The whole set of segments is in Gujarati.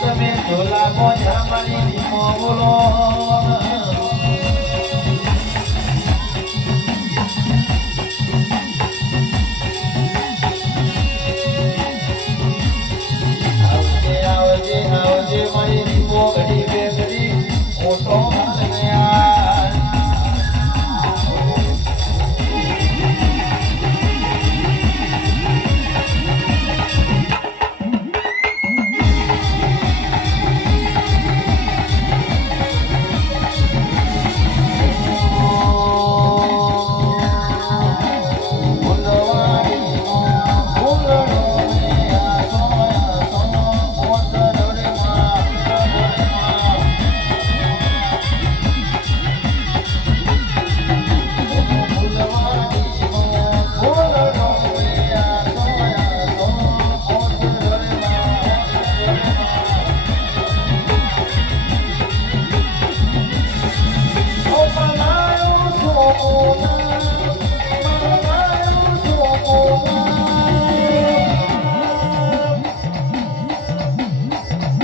તમે ઝોલા મોજા મારી દીપો બોલો આવજે આવજે આવજે મારી દીપો ઘડી બે ઘડી ઓટો મારને યાર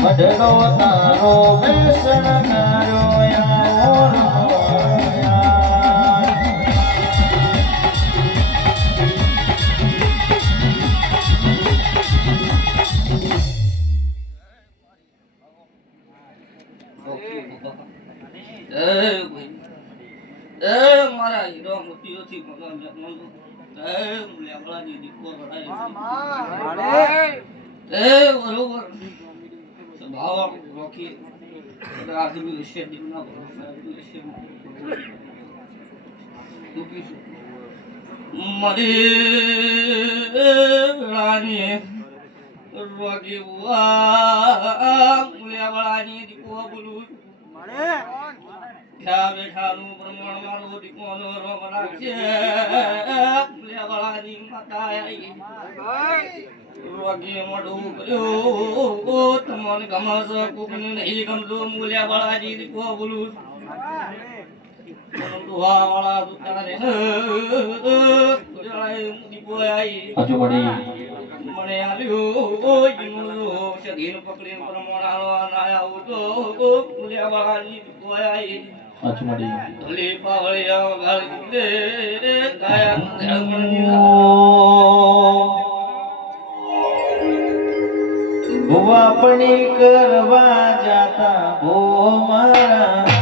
વડલો તારો બેસણ કર્યો મારા હીરો મોતીઓથી બરોબર ભાવ રોકી આદમી વિશે દીના મરી રાની રોગી વા મુલિયાવાળાની દીકો બોલું મને ઠા બેઠાનું પ્રમાણ મારો દીકોનો રોમ રાખે મુલિયાવાળાની માતા આવી રોગી મોઢું કર્યો તમને ગમસ કોકને નહીં ગમતો મુલિયાવાળાની દીકો બોલું વાળા દુકાને દીકો આવી હજુ મળી મને આલ્યો જીનો શરીર પકડીને પ્રમાણો ના આવું તો મુલિયાવાળાની દીકો આવી હજુ મળી ધલી પાવળિયા ગાળી દે કાયા ધર્મની ભુવાપણી કરવા જાતા ભો મારા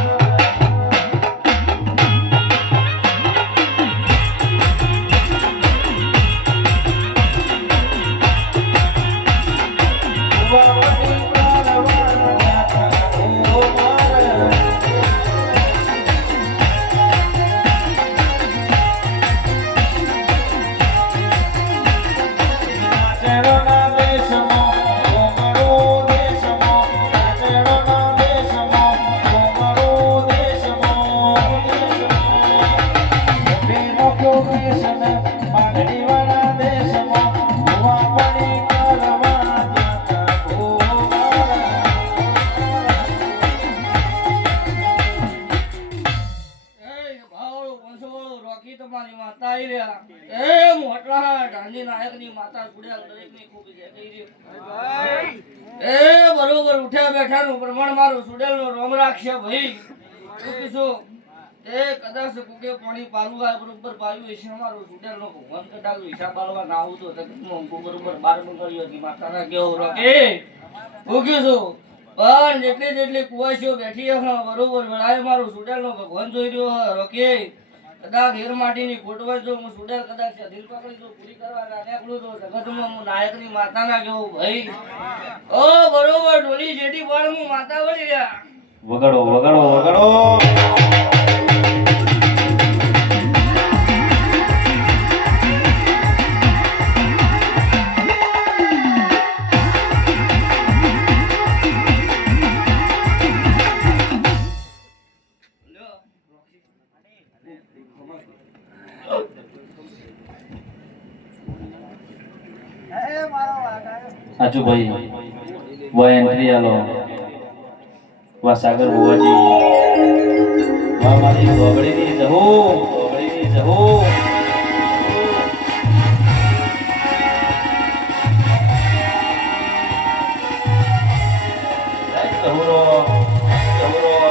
બરોબર ઉઠ્યા બેઠા નું પ્રમાણ મારું સુડેલ નો રોમ રાખશે ભાઈ કદાચ કુકે પાણી પાલું આ બરોબર પાયું હશે મારું સુડેલ નો ભગવાન કદાચ હિસાબ આલવા ના આવતો બરોબર 12 કર્યો હતી માતાના કેવો રોકે ઉગ્યું પણ જેટલી કુવાસીઓ બેઠી બરોબર વેળાએ મારું સુડેલ નો ભગવાન જોઈ રહ્યો રોકે કદાચ હીર માટીની ખોટવાય જો હું સુડેલ કદાચ દિલ પકડી જો પૂરી કરવા નીકળું તો જગતમાં હું નાયકની માતાના કેવું ભાઈ ઓ બરોબર ઢોલી જેડી પર હું માતા બની રહ્યા વગાડો વગાડો વગાડો આજુ ભાઈ વા એન્ટ્રી આલો વા સાગર બુવાજી વા મારી ગોગડીની જહો ગોગડીની જહો જહુરો જહુરો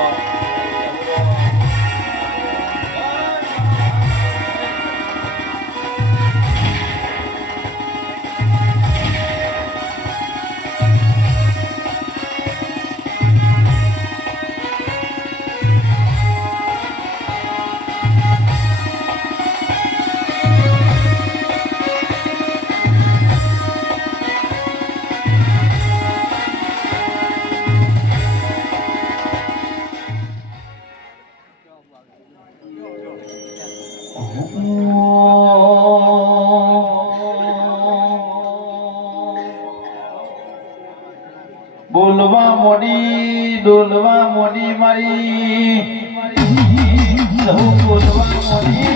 બોલવા મોડી મારી સહુ બોલવા મોડી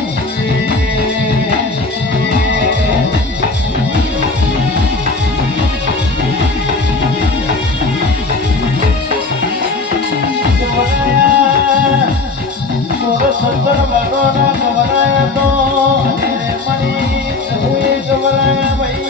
સત્તર મગોના ગવરાયા તો મણી સહુ ગવરાયા ભાઈ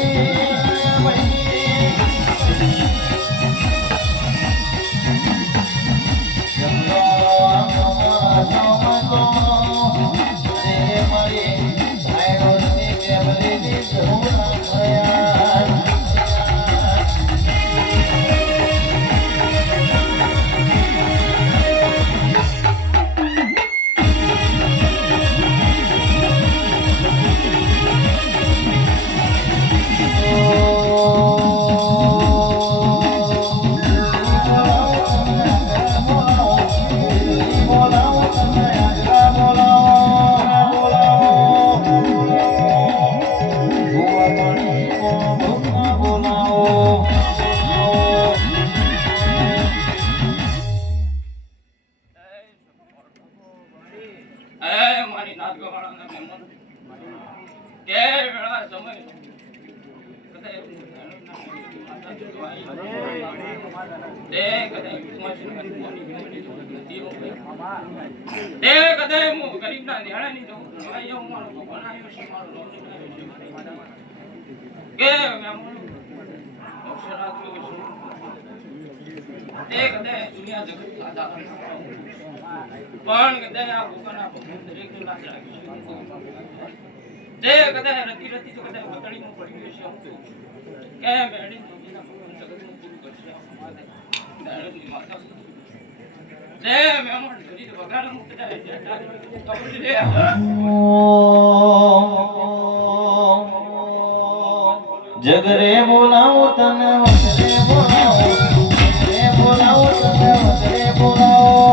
જગરે બોલાવો તને વસરે બોલાવો જગરે બોલાવો તને વસરે બોલાવો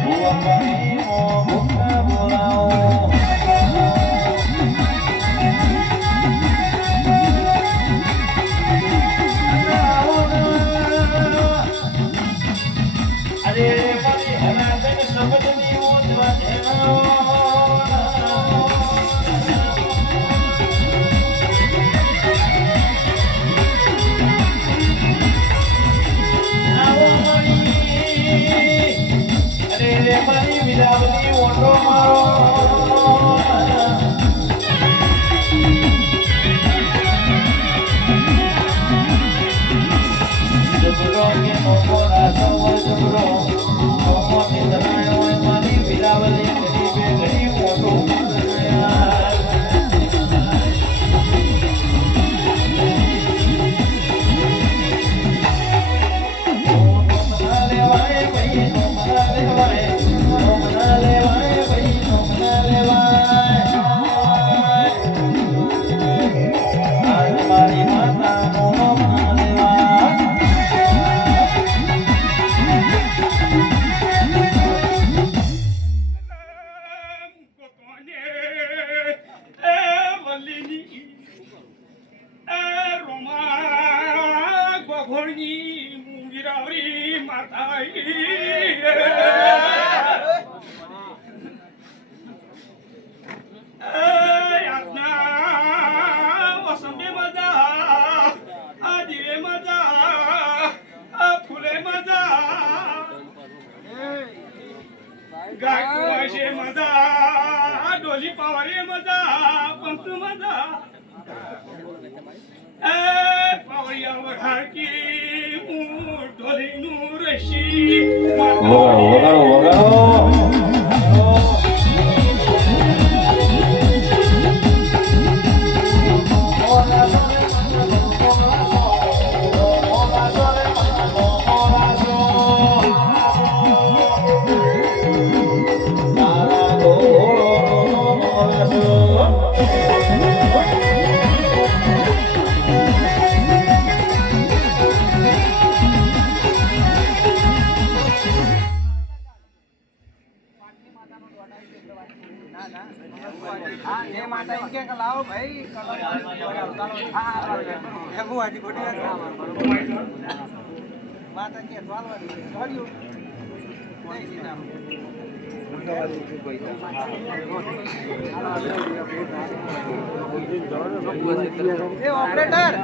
ભુવા પાણી ભૂખા બોલાવો અરે મારી હરાજન સમજની ઉજવા દેવા વલ્લીની એ રોમા ગોઘોળની મુંગીરાવરી માતા વસંતે મજા આ દિવે મજા આ ફૂલે મજા ગાય કુવાશે મજા ડોલી પાવરે મજા પંત મજા એ પાવરિયા વઘારકી હું ઢોલીનું રશી વગાડો વગાડો ઓપરેટર